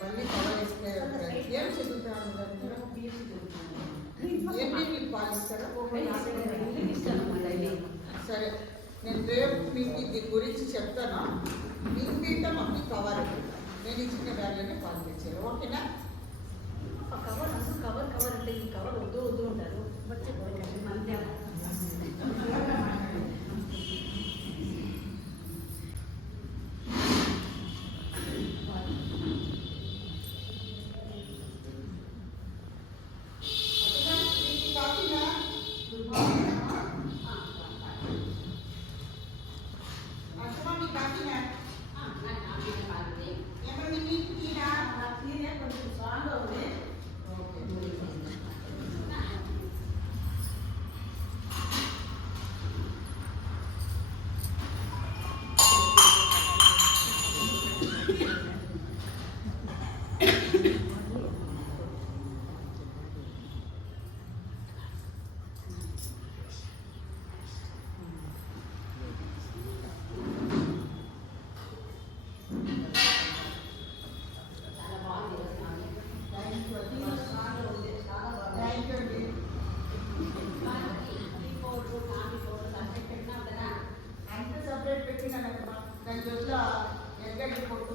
మళ్ళీ కవర్ ఇస్తే ఏం చదువుతాను ఏమి పాలిస్తారా? సరే, నేను రేపు మీకు ఇది గురించి చెప్తాను. ఇంటింటే మాకు కవర్ నేను ఇచ్చిన దానిలోనే పాలించారు. ఓకేనా? కవర్ కవర్ కవర్ అంటే ఈ కవర్ వద్దు వద్దు ఉంటారు.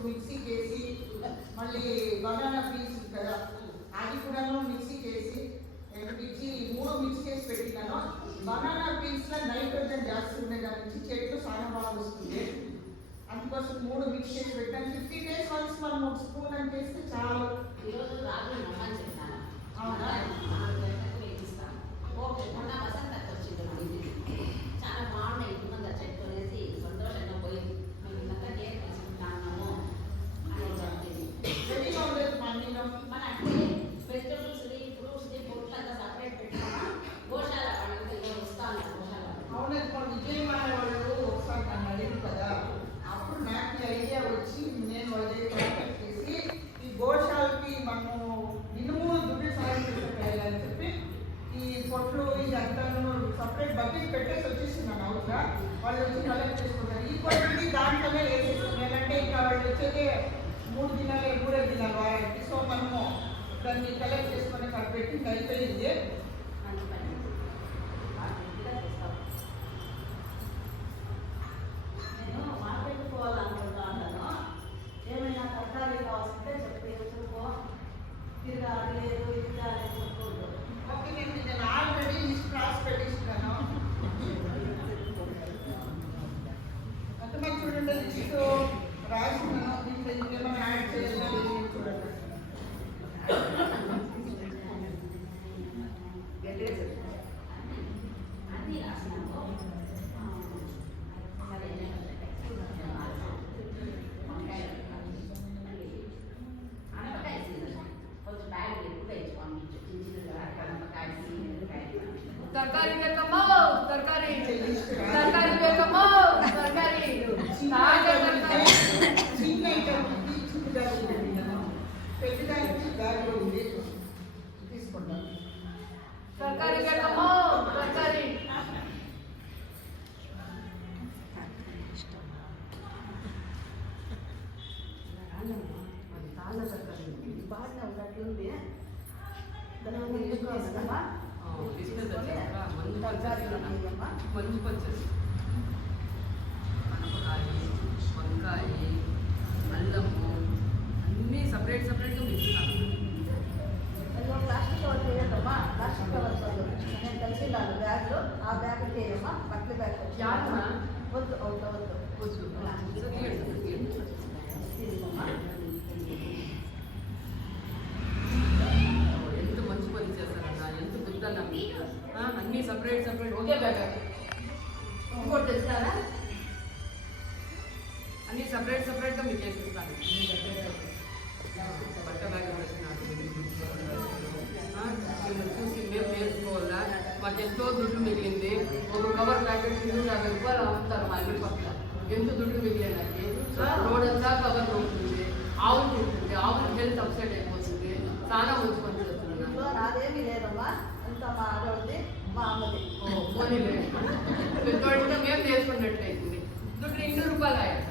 మిక్సీ చేసి మళ్ళీ బనానా పీస్ కదా అది కూడా మిక్సీ చేసి మిక్సీ 3 మిక్స్ చేసి పెట్టినాను. బనానా పీస్లో నైట్రోజన్ జాస్తి ఉండే దాని నుంచి చెట్లు చాలా బాగా వస్తుంది. అందుకోసం 3 మిక్స్ చేసి పెట్టాను. 50 days వన్స్ మనం ఒక స్పూన్ అని చేస్తే చాలు. అవునా? ఓకే. మొన్న వసంత వచ్చింది, చాలా బాగున్నాయి. ఇంటి చెట్టు వేసి సంతోషంగా పోయి మన అంటే వెజిటబుల్స్ ఫ్రూట్స్ పొట్లు అంతా సపరేట్ పెట్టుకున్నా గోశాల వాళ్ళు వస్తాను. గోశాల అవునండి, మన విజయవాడ వాళ్ళు ఒకసారి నన్ను అడిగారు కదా, అప్పుడు నాకు ఐడియా వచ్చి నేను వాళ్ళకి కాంటాక్ట్ చేసి ఈ గోశాలకి మనము మినిమం దుడ్డు సాయం చేయాలని చెప్పి ఈ పొట్లు ఇదంతా సపరేట్ బకెట్ పెట్టేసి వచ్చేస్తున్నాను. అవుతా వాళ్ళు వచ్చి కలెక్ట్ చేసుకుంటారు. ఈ పొట్టి దాంట్లోనే వేసేస్తాను. ఏంటంటే ఇంకా వాళ్ళు వచ్చేది 3 దినాలు 3 దినాలు వారానికి. సో మనము దాన్ని కలెక్ట్ చేసుకొని కట్టబెట్టి అయిపోయింది. నేను మార్కెట్ పోవాలనుకుంటున్నాను. ఏమైనా తరకారీ కావాల్సింటే చెప్పి చూసుకో. తిరగాలి లేదు ఇది చెప్పుకోవద్దు. ఓకే, నేను ఆల్రెడీ లిస్ట్ రాసి పెట్టిస్తాను. అంతమంది చూడండి, లిస్ట్ రాసినాను. దీంట్లో ఇంకేమైనా యాడ్ చేయాలి చూడండి. అన్నీ రాసినాము. అనపకాయ సీజన్ కొంచెం బ్యాగ్ ఎక్కువ వేసి పంపించు. తరకారీ ಬೇಕಮ್ಮೋ ತರಕಾರಿ ತರಕಾರಿ ಬೇಕಮ್ಮೋ ತರಕಾರಿ చిన్న ఐటమ్ పెట్టడానికి బ్యాగ్లో ఉంది, తీసుకుంటాను. తరకారీ ಬೇಕಮ್ಮೋ తరకారీ బాగా ఉన్నట్లుంది. దాని మంచి పచ్చడి, అనపకాయ, వంకాయ, అల్లము అన్నీ సపరేట్ సపరేట్గా మిక్స్. ప్లాస్టిక్ కవర్ చేయమ్మా. ప్లాస్టిక్ కవర్ నేను కలిసి బ్యాగ్లో ఆ బ్యాగ్ చేయమ్మా. బట్టల బ్యాగ్ వద్దు వద్దు ఎంత మంచి పని చేస్తారన్నా, ఎంత పెద్దన్నా. అన్నీ సపరేట్ సపరేట్ ఒకే బ్యాగ్. ఇంకోటి తెచ్చారా? అన్నీ సపరేట్ సపరేట్గా మీకు వేసిస్తాను. బట్ట బ్యాగ్ చూసి మేము నేర్చుకోవాలా. మాకు ఎంతో దుడ్డు మిగిలింది. ఒక కవర్ ప్యాకెట్ 250 రూపాయలు అమ్ముతారు మా ఇంటి పక్కన. ఎంత దుడ్డు మిగిలినది. రోడ్ అంతా కవర్ ఉంటుంది. ఆవులు తింటుంది. ఆవులు హెల్త్ అప్సెట్ అయిపోతుంది. చాలా మంచి పని చేస్తున్నాను. నాదేమీ లేదమ్మా. అంత మా ఆడవాళ్ళది మా అమ్మది. పోనీ లేదు, పెద్దవాడితో మేము చేసుకున్నట్లయితుంది. దుడ్డు 200 రూపాయలు అయ్యాక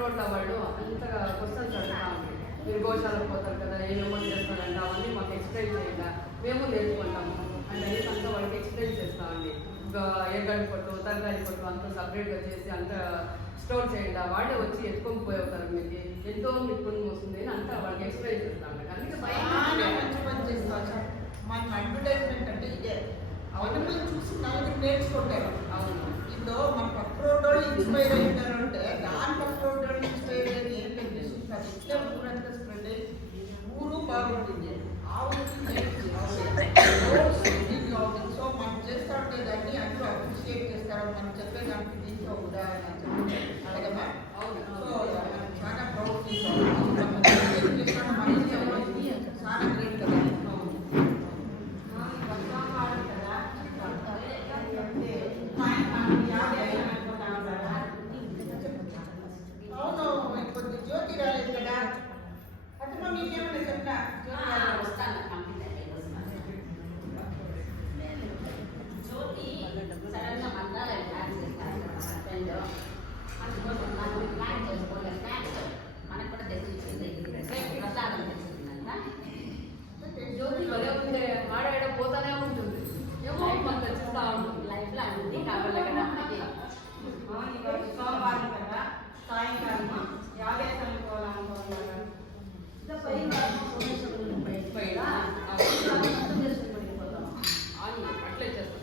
రోడ్ల వాళ్ళు అంతగా క్వశ్చన్స్ అడుగుతా ఉంది. మీరు గోశాలకు పోతారు కదా, ఏమేమో చేస్తారంట, అవన్నీ మాకు ఎక్స్ప్లెయిన్ చేయండి, మేము నేర్చుకుంటాము అంటే అంతా వాళ్ళకి ఎక్స్ప్లెయిన్ చేస్తామండి. ఇంకా ఎగ్గడి కొట్టు, తరకారి కొట్టు అంతా సపరేట్గా చేసి అంతా స్టోర్ చేయండి, వాళ్ళే వచ్చి ఎత్తుకొని పోయేస్తారు. మీకు ఎంతో నిపుణ్యం వస్తుంది అని అంతా వాళ్ళకి ఎక్స్ప్లెయిన్ చేస్తామండి. అందుకే చాలా మంచి పని చేస్తారు. మన అడ్వర్టైజ్మెంట్ అంటే ఇదే, అవన్నీ చూసి నలుగురు నేర్చుకుంటారు. అవును, ఇప్పుడు మన పక్క రోడ్డు ఇన్స్పైర్ అయ్యారు అంటే దాని పక్క రోడ్డు ఇన్స్పైర్ అయ్యి ఏం చూస్తారు. ఇట్లా ఊరంతా స్ప్రెడ్ అయ్యి ఊరు బాగుంటుంది, ఆ ఊరికి సో మనం చేస్తూ ఉంటే దాన్ని అందరూ అప్రిషియేట్ చేస్తారు. మనం చెప్పేదానికి దీంట్లో ఉదాహరణ అలాగమ్మా. అవును. సో మనం చాలా ప్రౌడ్ చాలా గ్రేట్ కదా. అవును, కొద్ది జ్యోతి రాలేదు కదా. అతను మీకేమైనా చెప్పినా జ్యోతి సడన్ గా మంత్రాలయం ప్లాన్ చేస్తారు ఫ్రెండ్, అందుకోసం నాకు ప్లాన్ చేసుకోవాలి. స్నాక్స్ మనకు కూడా తెచ్చిచ్చింది, ప్రసాదం తెచ్చిందంట. జ్యోతి భలే ఉంటే ఆడాడ పోతానే ఉంటుంది, ఏమో మాకు తెచ్చిస్తా ఉంటుంది. లైఫ్ లో అన్ని కావాలి కదా మనకి. సోమవారం కదా, సాయంకాలం యాగేశానికి పోవాలనుకుంటున్నాను. అట్లే చేస్తాం.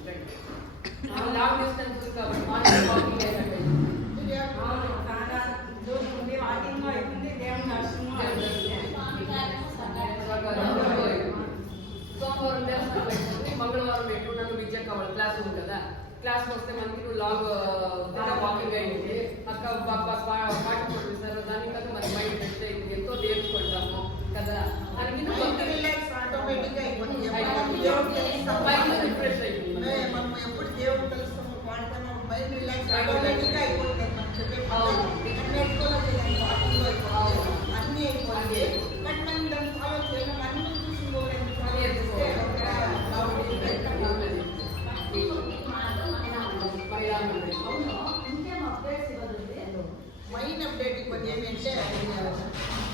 లాంగ్ డిస్టెన్స్ కాబట్టి మార్నింగ్ వాకింగ్ అయినట్టు వాకింగ్ అవుతుంది, దేవుని దర్శనం సోమవారం దేవస్థానం పెట్టుకుంది, మంగళవారం పెట్టుకున్నాను. విద్య కావాలి క్లాస్ ఉంది కదా, క్లాస్ వస్తే మనకి లాంగ్ వాకింగ్ అయింది. అక్క పాట పంపిస్తారు, దానికన్నా మన మైండ్ ఫ్రెష్ అయింది, ఎంతో నేర్చుకుంటాము కదా. దానికి మైండ్ రిఫ్రెష్ అవుతుంది. మనం ఎప్పుడు దేవుడు కలుస్తామో పాడతామో మైండ్ రిలాక్స్ ఆటోమేటిక్గా అయిపోతుంది. మనం చెప్పే నేర్చుకోవాలి అన్నీ అయిపోతుంది. బట్ మనం దాన్ని ఫాలో చేయడం అన్ని చూసి మైన్ అప్డేట్ ఇవ్వండి. ఏమంటే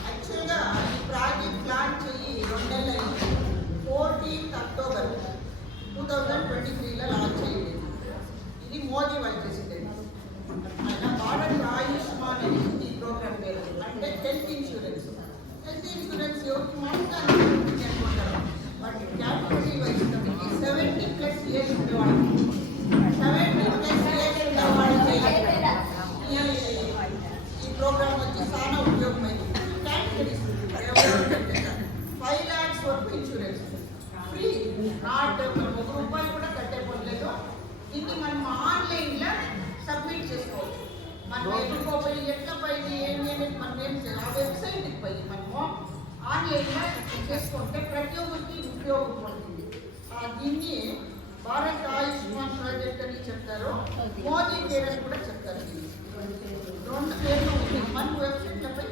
యాక్చువల్గా ఈ ప్రాజెక్ట్ లాంచ్ అయ్యి 2 నెలలు అయింది. 14th October 2023లో లాంచ్ అయ్యింది. ఇది మోదీ వాళ్ళు చేసింది. ఆయన భారత్ ఆయుష్మాన్ అని ఈ ప్రోగ్రామ్ పేరు. అంటే హెల్త్ ఇన్సూరెన్స్. హెల్త్ ఇన్సూరెన్స్ ఎవరికి మాత్రం అనుకుంటారు. బట్ క్యాపిటల్ వచ్చినప్పటికి 70+ years ఉండేవాళ్ళకి 70+ years ఉండేవాళ్ళకి ఈ ప్రోగ్రామ్ వచ్చి చాలా ఉపయోగమైంది. కేటగిరీస్ 5 lakhs వరకు ఇన్సూరెన్స్ ఫ్రీ, నాట్ ₹1 కూడా కట్టే పడలేదు. దీన్ని మనం ఆన్లైన్లో సబ్మిట్ చేసుకోవచ్చు. మనం ఎదుర్కోపోయి ఎట్లా పోయి ఏమి అనేది మనం ఏం చేయాలి, ఆ వెబ్సైట్కి పోయి మనము ఆన్లైన్లో చేసుకుంటే ప్రతి ఒక్కరికి ఉపయోగపడుతుంది. దీన్ని భారత్ ఆయుష్మాన్ ప్రాజెక్ట్ అని చెప్తారు, మోదీ కేర్ అని కూడా చెప్తారు. దీన్ని 2 పేర్లు ఉంటాయి. మన వెబ్సైట్లపై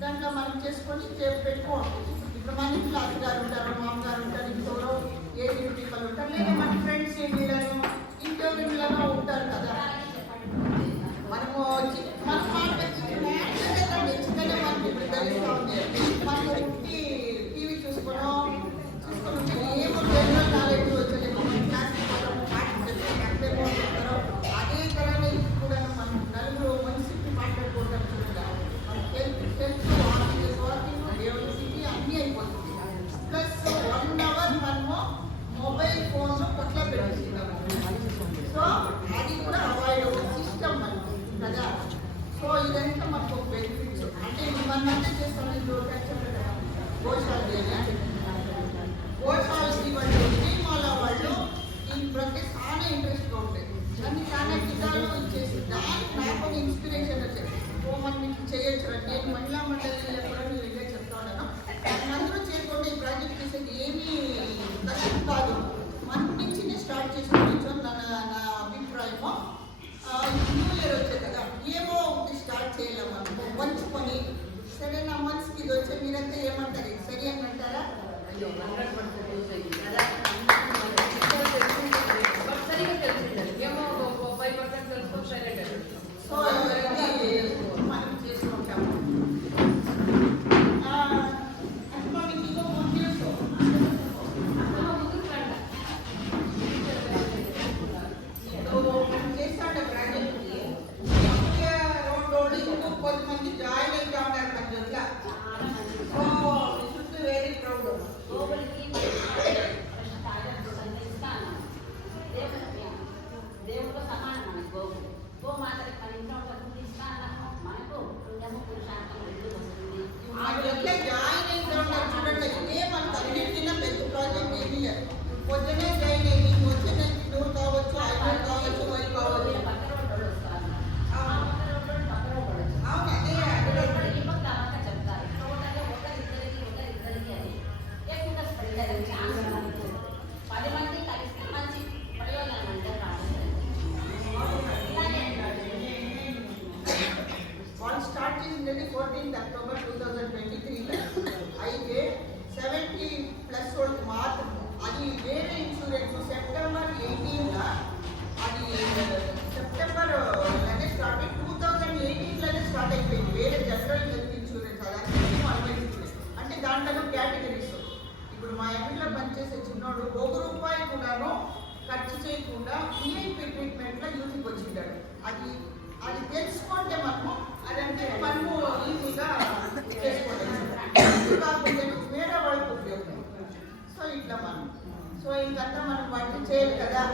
దాంట్లో మనం చేసుకొని పెట్టుకోవచ్చు. ఇప్పుడు మన ఇంట్లో అత్తగారు ఉంటారు, మామగారు ఉంటారు, ఇంట్లో ఏజ్డ్ పీపుల్ ఉంటారు, లేదా మన ఫ్రెండ్స్ ఏమిలను ఇంట్లో వీళ్ళలో ఉంటారు కదా. మనము మన చిన్నగానే మనకి ఇప్పుడు తెలుస్తూ ఉంది. మనం టీవీ చూసుకుని ఏమో జనరల్ నాలెడ్జ్ వచ్చలేదు. అదే తరమే కూడా మనం నలుగురు మనిషికి మాట్లాడుకుంటాం చూడగా హెల్త్ వాకింగ్ దేవుని సిటీ అన్నీ అయిపోతుంది. ప్లస్ 1 hour మనము మొబైల్ ఫోన్ పట్ల పెట్టుకుంటాము. సో అది కూడా అవాయిడ్ సిస్టమ్ మనకు కదా. సో ఇదంతా మనకు బెనిఫిట్స్. అంటే మనమంతా చేస్తాం గోశాలకి వాళ్ళు సినిమాల వాళ్ళు దీని ప్రతి చాలా ఇంట్రెస్ట్గా ఉంటాయి. దాన్ని చాలా విధాలు ఇచ్చేసి దానికి నాకు ఒక ఇన్స్పిరేషన్ వచ్చేది. మనం ఇట్లా చేయొచ్చు. నేను మహిళా మండలిలో కూడా నేను ఇదే చెప్తా ఉన్నాను. అందరూ చేయకుండా ఈ ప్రాజెక్ట్ చేసేది ఏమీ కష్టం కాదు. మన నుంచినే స్టార్ట్ చేసుకోవచ్చు నా అభిప్రాయము. న్యూ ఇయర్ వచ్చే కదా, ఏమో ఒకటి స్టార్ట్ చేయాలి. మనం పంచుకొని సరే నా మనసుకి ఇది వచ్చే మీరంతా ఏమంటారు, ఇది సరి అని అంటారా? అయ్యో 100% యూజ్ అయ్యింది కదా. సరిగా తెలిసింది, ఏమో 5% తెలుసుకో సైలెంట్. సో మనం చేసుకుంటాం. జరిగింది 14th October 2023 అయితే 70+ వాళ్ళకి మాత్రం అది వేరే ఇన్సూరెన్స్ సెప్టెంబర్ 18 అది సెప్టెంబర్ స్టార్ట్ అయ్యి 2018 స్టార్ట్ అయిపోయింది. వేరే జనరల్ హెల్త్ ఇన్సూరెన్స్ అది అంటే దాంట్లో కేటగిరీస్. ఇప్పుడు మా ఎంపీలో పనిచేసే చిన్నోడు ₹1 కూడాను ఖర్చు చేయకుండా VIP ట్రీట్మెంట్లో యూత్కి వచ్చింటాడు. అది అది తెలుసుకుంటే మనము అదంటే మనము ఈజీగా చేసుకోలేదు. కాకపోతే వేరే వాళ్ళకి ఉపయోగం. సో ఇట్లా మనం సో ఇంకంతా మనం వంట చేయాలి కదా.